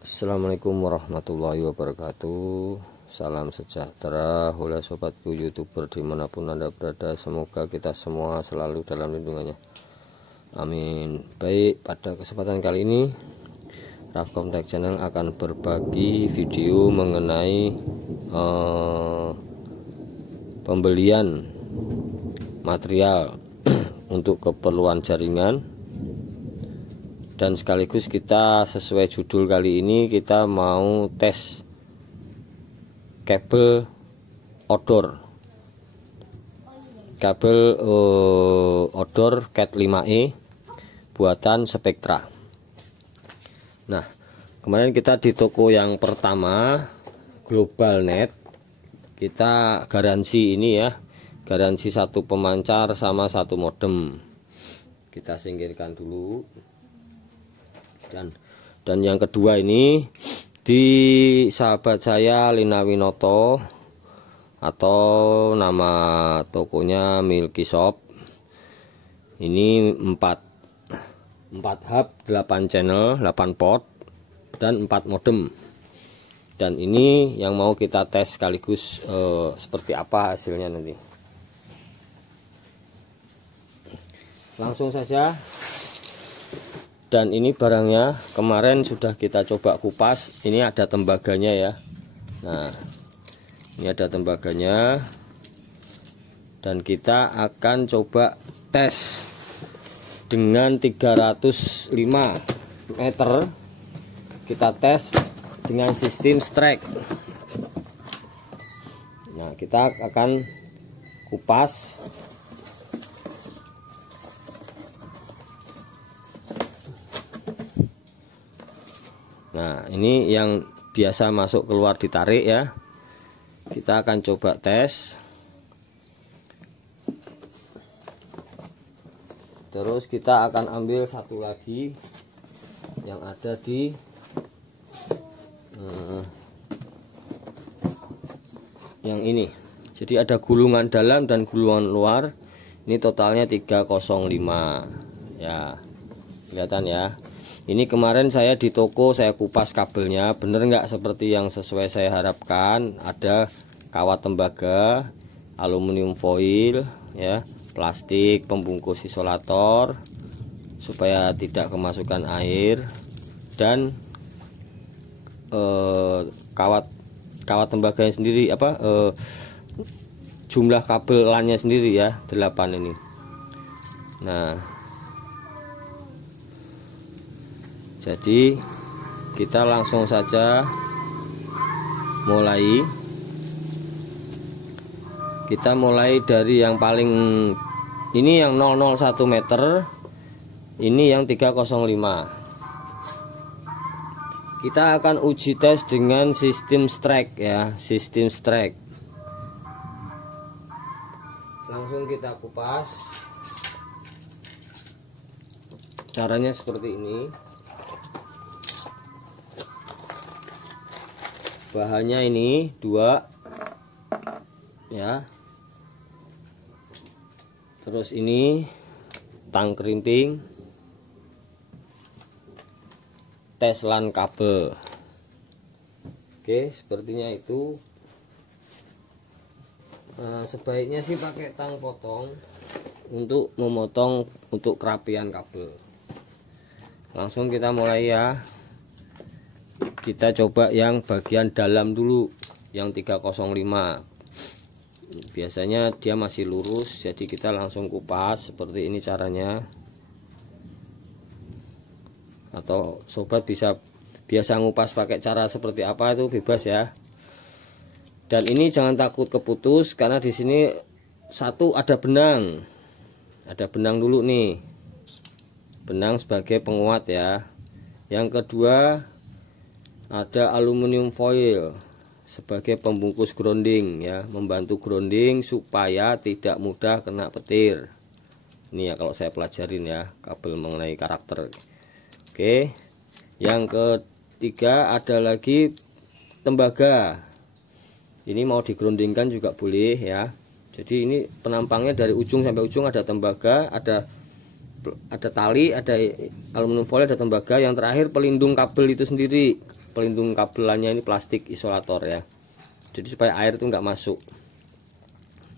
Assalamualaikum warahmatullahi wabarakatuh. Salam sejahtera oleh sobatku YouTuber dimanapun Anda berada. Semoga kita semua selalu dalam lindungannya, amin. Baik, pada kesempatan kali ini Rafkom Tech Channel akan berbagi video mengenai pembelian material untuk keperluan jaringan. Dan sekaligus kita sesuai judul kali ini kita mau tes kabel odor Cat 5e buatan Spectra. Nah, kemarin kita di toko yang pertama GlobalNet kita garansi ini ya, garansi satu pemancar sama satu modem. Kita singkirkan dulu. Dan yang kedua ini di sahabat saya Lina Winoto atau nama tokonya Milky Shop. Ini 4 hub, 8 channel, 8 port dan 4 modem. Dan ini yang mau kita tes sekaligus seperti apa hasilnya nanti. Langsung saja. Dan ini barangnya kemarin sudah kita coba kupas. Ini ada tembaganya ya. Nah, ini ada tembaganya. Dan kita akan coba tes dengan 305 meter. Kita tes dengan sistem strike. Nah, kita akan kupas. Nah, ini yang biasa masuk keluar ditarik ya. Kita akan coba tes. Terus kita akan ambil satu lagi yang ada di yang ini. Jadi ada gulungan dalam dan gulungan luar. Ini totalnya 305 ya. Kelihatan ya. Ini kemarin saya di toko saya kupas kabelnya, bener nggak seperti yang sesuai saya harapkan. Ada kawat tembaga, aluminium foil ya, plastik pembungkus isolator supaya tidak kemasukan air, dan kawat tembaganya sendiri jumlah kabel LAN-nya sendiri ya, 8 ini. Nah, jadi kita langsung saja mulai. Kita mulai dari yang paling ini yang 001 meter. Ini yang 305. Kita akan uji tes dengan sistem strike ya, sistem strike. Langsung kita kupas. Caranya seperti ini. Bahannya ini 2 ya. Terus ini tang krimping, tes LAN kabel. Oke, sepertinya itu. Sebaiknya sih pakai tang potong untuk memotong untuk kerapian kabel. Langsung kita mulai ya. Kita coba yang bagian dalam dulu, yang 305. Biasanya dia masih lurus, jadi kita langsung kupas seperti ini caranya. Atau sobat biasa ngupas pakai cara seperti apa itu bebas ya. Dan ini jangan takut keputus karena di sini satu ada benang. Ada benang dulu nih. Benang sebagai penguat ya. Yang kedua ada aluminium foil sebagai pembungkus grounding ya, membantu grounding supaya tidak mudah kena petir. Ini ya kalau saya pelajarin ya, kabel mengenai karakter. Oke. Yang ketiga ada lagi tembaga. Ini mau digroundingkan juga boleh ya. Jadi ini penampangnya dari ujung sampai ujung ada tembaga, ada tali, ada aluminium foil, ada tembaga. Yang terakhir pelindung kabel itu sendiri. Pelindung kabelannya ini plastik isolator ya. Jadi supaya air itu nggak masuk.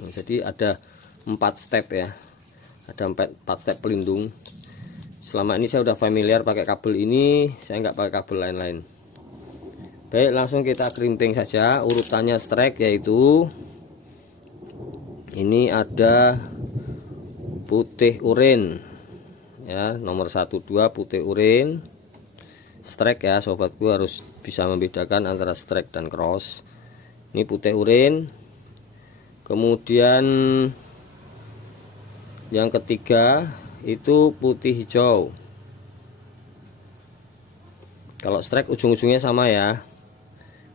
Nah, jadi ada 4 step ya. Ada 4 step pelindung. Selama ini saya udah familiar pakai kabel ini, saya nggak pakai kabel lain-lain. Baik, langsung kita krimping saja. Urutannya strike yaitu ini ada putih urin ya, nomor 1 2 putih urin. Strike ya sobatku, harus bisa membedakan antara strike dan cross. Ini putih urin. Kemudian yang ketiga itu putih hijau. Kalau strike ujung-ujungnya sama ya.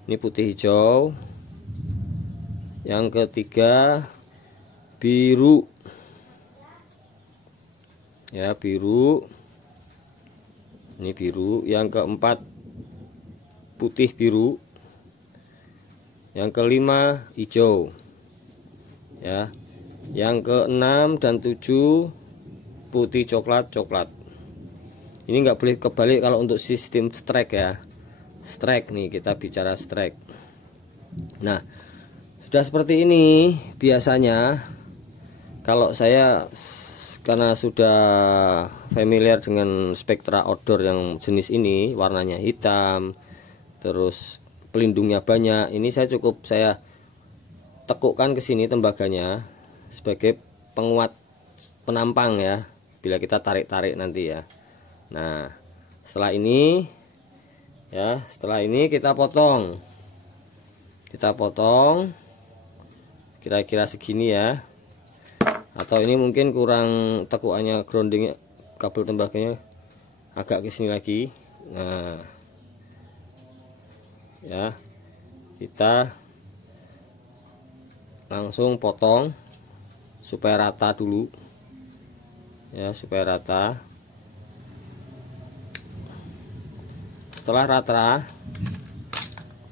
Ini putih hijau. Yang ketiga biru. Ya, biru. Ini biru. Yang keempat putih biru. Yang kelima hijau. Ya. Yang keenam dan 7 putih coklat. Ini nggak boleh kebalik kalau untuk sistem strike ya. Strike nih, kita bicara strike. Nah, sudah seperti ini biasanya. Kalau saya karena sudah familiar dengan Spectra outdoor yang jenis ini, warnanya hitam, terus pelindungnya banyak, ini saya tekukkan ke sini tembaganya sebagai penguat penampang ya, bila kita tarik-tarik nanti ya. Nah, setelah ini kita potong kira-kira segini ya, atau ini mungkin kurang tekukannya, groundingnya kabel tembaganya agak ke sini lagi. Nah ya, kita langsung potong supaya rata dulu ya, supaya rata. Setelah rata,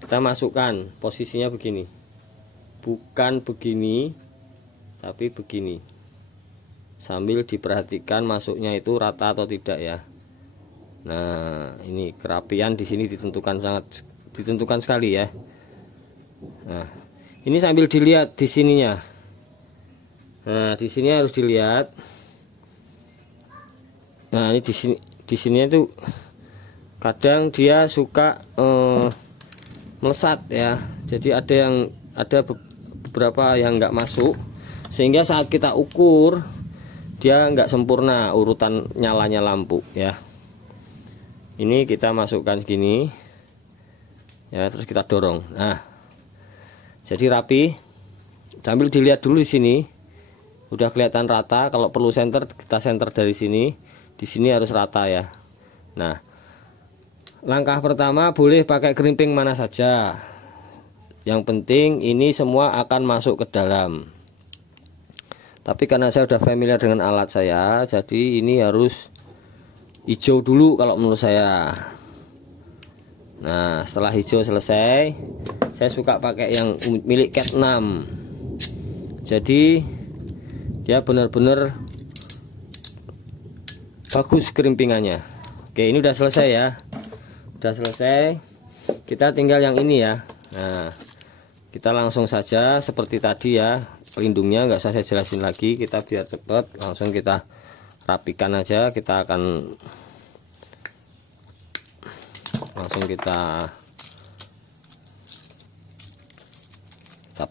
kita masukkan, posisinya begini, bukan begini tapi begini, sambil diperhatikan masuknya itu rata atau tidak ya. Nah, ini kerapian di sini ditentukan sekali ya. Nah, ini sambil dilihat di sininya. Nah, di sini harus dilihat. Nah, ini di sini itu kadang dia suka melesat ya. Jadi ada beberapa yang nggak masuk, sehingga saat kita ukur dia nggak sempurna urutan nyalanya lampu ya. Ini kita masukkan segini ya, terus kita dorong. Nah, jadi rapi. Sambil dilihat dulu di sini, udah kelihatan rata. Kalau perlu senter, kita senter dari sini. Di sini harus rata ya. Nah, langkah pertama boleh pakai krimping mana saja. Yang penting ini semua akan masuk ke dalam. Tapi karena saya udah familiar dengan alat saya, jadi ini harus hijau dulu kalau menurut saya. Nah, setelah hijau selesai, saya suka pakai yang milik Cat 6. Jadi dia benar-benar bagus kerimpingannya. Oke, ini udah selesai ya. Udah selesai. Kita tinggal yang ini ya. Nah, kita langsung saja seperti tadi ya. Pelindungnya nggak usah saya jelasin lagi, kita biar cepat, langsung kita rapikan aja. Kita akan langsung kita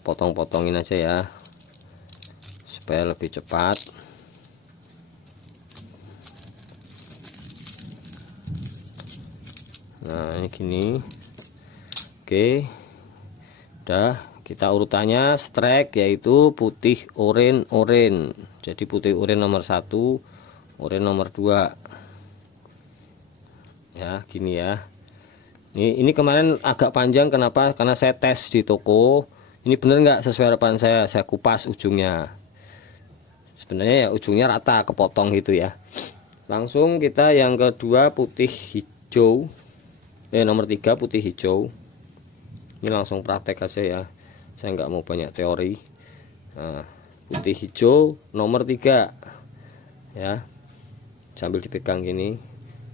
potong-potongin aja ya, supaya lebih cepat. Nah, ini gini. Oke, udah. Kita urutannya strike yaitu putih oren. Jadi putih oren nomor 1, oren nomor 2 ya, gini ya. Ini kemarin agak panjang, kenapa? Karena saya tes di toko. Ini bener nggak sesuai harapan saya kupas ujungnya. Sebenarnya ya ujungnya rata, kepotong gitu ya. Langsung kita yang kedua putih hijau, nomor 3 putih hijau. Ini langsung praktek aja ya, saya nggak mau banyak teori. Nah, putih hijau nomor 3 ya. sambil dipegang gini.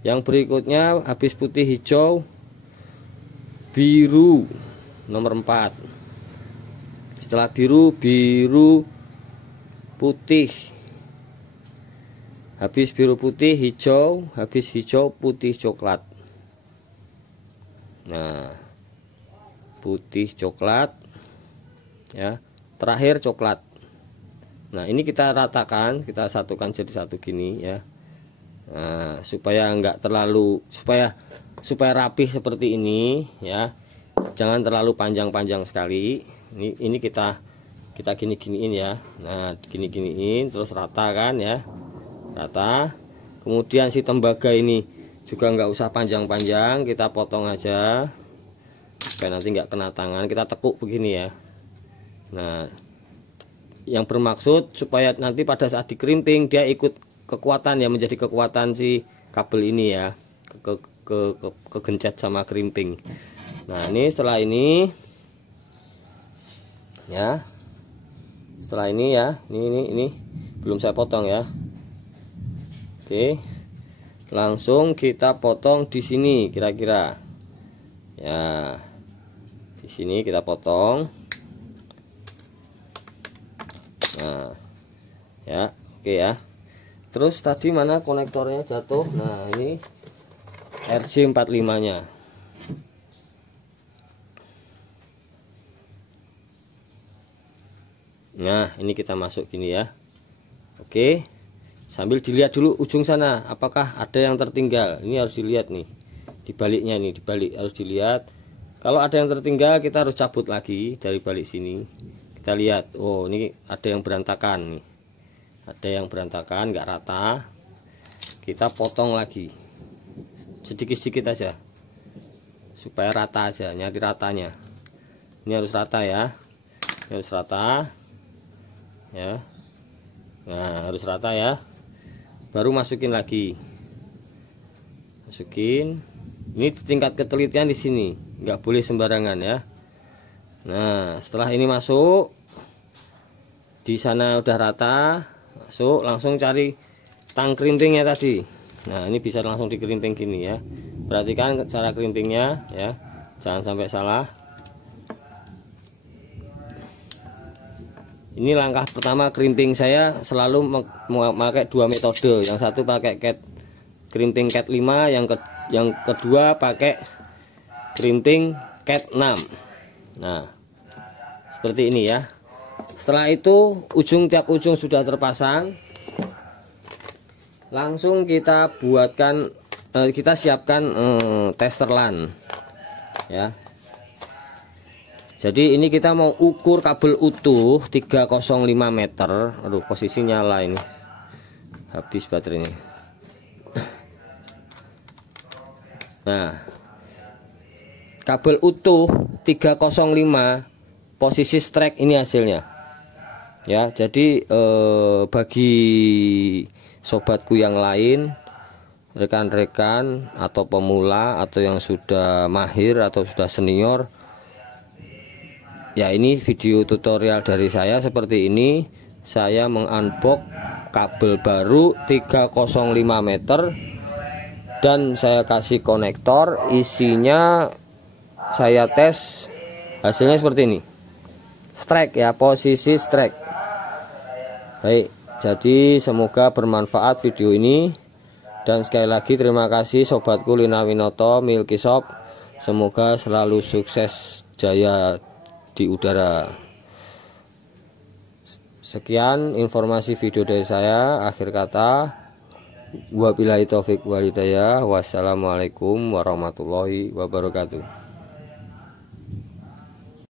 Yang berikutnya habis putih, hijau, biru nomor 4. Setelah biru, biru, putih. Habis biru, putih, hijau, habis hijau, putih, coklat. Nah, putih, coklat ya. Terakhir coklat. Nah, ini kita ratakan, kita satukan jadi satu gini ya. Nah, supaya enggak terlalu supaya rapih seperti ini ya. Jangan terlalu panjang-panjang sekali. Ini kita gini-giniin ya. Nah, gini-giniin terus rata kan ya. Rata. Kemudian si tembaga ini juga nggak usah panjang-panjang, kita potong aja supaya nanti nggak kena tangan. Kita tekuk begini ya. Nah, yang bermaksud supaya nanti pada saat dikerimping dia ikut kekuatan ya, menjadi kekuatan si kabel ini ya, kegencet sama kerimping. Nah, ini setelah ini ya, setelah ini ya, ini belum saya potong ya. Oke, langsung kita potong di sini kira-kira ya, di sini kita potong. Nah ya, oke ya. Terus tadi mana konektornya jatuh? Nah, ini RJ45 nya. Nah, ini kita masuk gini ya. Oke, sambil dilihat dulu ujung sana apakah ada yang tertinggal. Ini harus dilihat nih, dibaliknya nih, dibalik harus dilihat. Kalau ada yang tertinggal kita harus cabut lagi dari balik sini. Kita lihat, oh ini ada yang berantakan nih, ada yang berantakan nggak rata. Kita potong lagi sedikit-sedikit aja supaya rata aja, nyari ratanya. Ini harus rata ya, ini harus rata ya. Nah, harus rata ya, baru masukin lagi, masukin. Ini tingkat ketelitian di sini, nggak boleh sembarangan ya. Nah, setelah ini masuk, di sana udah rata, masuk, langsung cari tang kerimpingnya tadi. Nah, ini bisa langsung dikerimping gini ya. Perhatikan cara kerimpingnya ya, jangan sampai salah. Ini langkah pertama kerimping. Saya selalu memakai 2 metode. Yang satu pakai kerimping cat 5, yang kedua pakai kerimping cat 6. Nah, seperti ini ya. Setelah itu tiap ujung sudah terpasang, langsung kita buatkan, kita siapkan tester LAN ya. Jadi ini kita mau ukur kabel utuh 305 meter. Aduh, posisi nyala ini, habis baterainya. Nah, kabel utuh 305 posisi strike ini hasilnya ya. Jadi bagi sobatku yang lain, rekan-rekan atau pemula atau yang sudah mahir atau sudah senior ya, ini video tutorial dari saya seperti ini. Saya mengunbox kabel baru 305 meter dan saya kasih konektor, isinya saya tes, hasilnya seperti ini, strike ya, posisi strike. Baik, jadi semoga bermanfaat video ini, dan sekali lagi terima kasih sobatku Lina Winoto Milky Shop. Semoga selalu sukses jaya di udara. Sekian informasi video dari saya. Akhir kata, wabillahi taufik walhidayah. Wassalamualaikum warahmatullahi wabarakatuh.